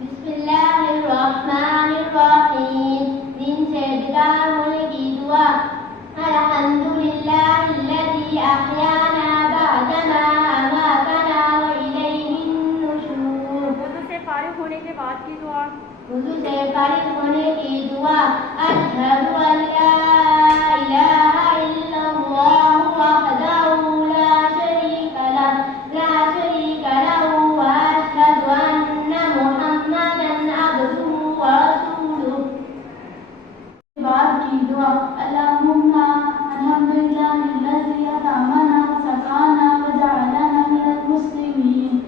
بسم اللہ الرحمن الرحیم. دن سے بیدار ہونے کی دعا. الحمدللہ الذی احیانا بعدما اماتنا والیہ النشور. وضو سے فارغ ہونے کے بعد کی دعا. وضو سے فارغ ہونے کی دعا. اشہد ان لا الہ الا اللہ وحدہ لا شریک لہ واشہد ان محمدا عبدہ ورسولہ. بعد کی دعا. اللہم الحمدللہ الذی اطعمنا وسقانا وجعلنا من المسلمین.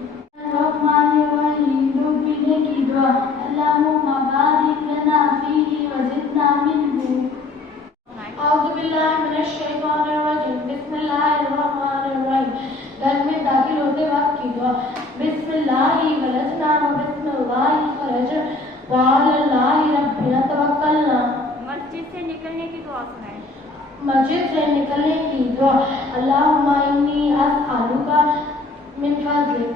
الرحمن الرحیم. دودھ پینے کی دعا. اللہم بارک لنا فیہ وزدنا منہ. اعوذ باللہ من الشیطان الرجیم. بسم اللہ الرحمن الرحیم. گھر میں داخل ہوتے وقت کی دعا. بسم اللہ ولجنا وبسم اللہ خرجنا وعلی اللہ ربنا توکلنا. مسجد سے نکلنے کی دعا سنائیں. مسجد سے نکلنے کی دعا. اللہم انی اسألک من فضلک.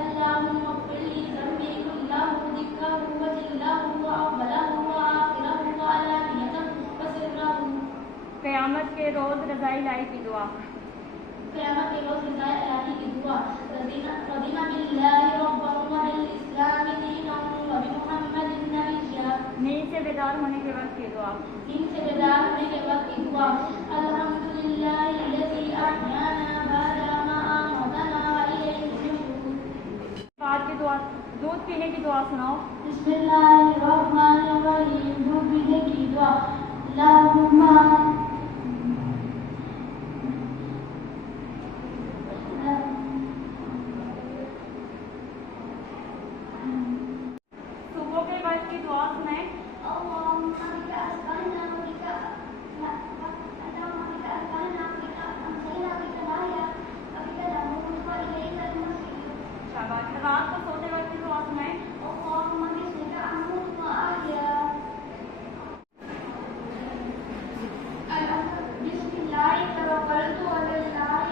اللہم اغفر لی ذنبی کلہ دقہ وجلہ واولہ وآخرہ وعلانیہ وسرہ. قیامت کے روز رضا الہی کی دعا. قیامت کے روز رضا الہی کی دعا. رضینا باللہ ربا وبالاسلام دینا وبمحمد نبیا. نیند سے بیدار ہونے کے وقت کی دعا. نیند سے بیدار ہونے کے وقت کی دعا. الحمدللہ الذی احیانا بعد ما اماتنا والیہ النشور. بعد کی دعا. دودھ پینے کی دعا سناؤ. بسم اللہ الرحمن الرحیم. دودھ پینے کی دعا. اللہم صبح کے وقت کی دعا سنائیں. شاباش. رات کو سوتے وقت کی دعا سنائیں. بسم اللہ توکلت علی اللہ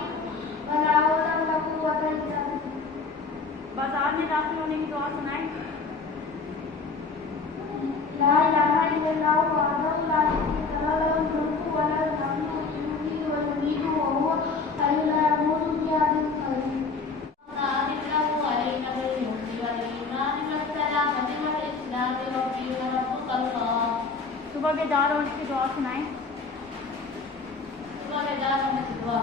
ولا حول ولا قوۃ الا باللہ. بازار میں داخل ہونے کی دعا سنائیں. لا الہ الا اللہ وحدہ لا شریک لہ لہ الملک و لہ الحمد یحیی و یمیت وہو حی لا یموت بِیَدِہِ الخیر. صبح بیدار ہونے کی دعا سنائیں. صبح بیدار ہونے کی دعا.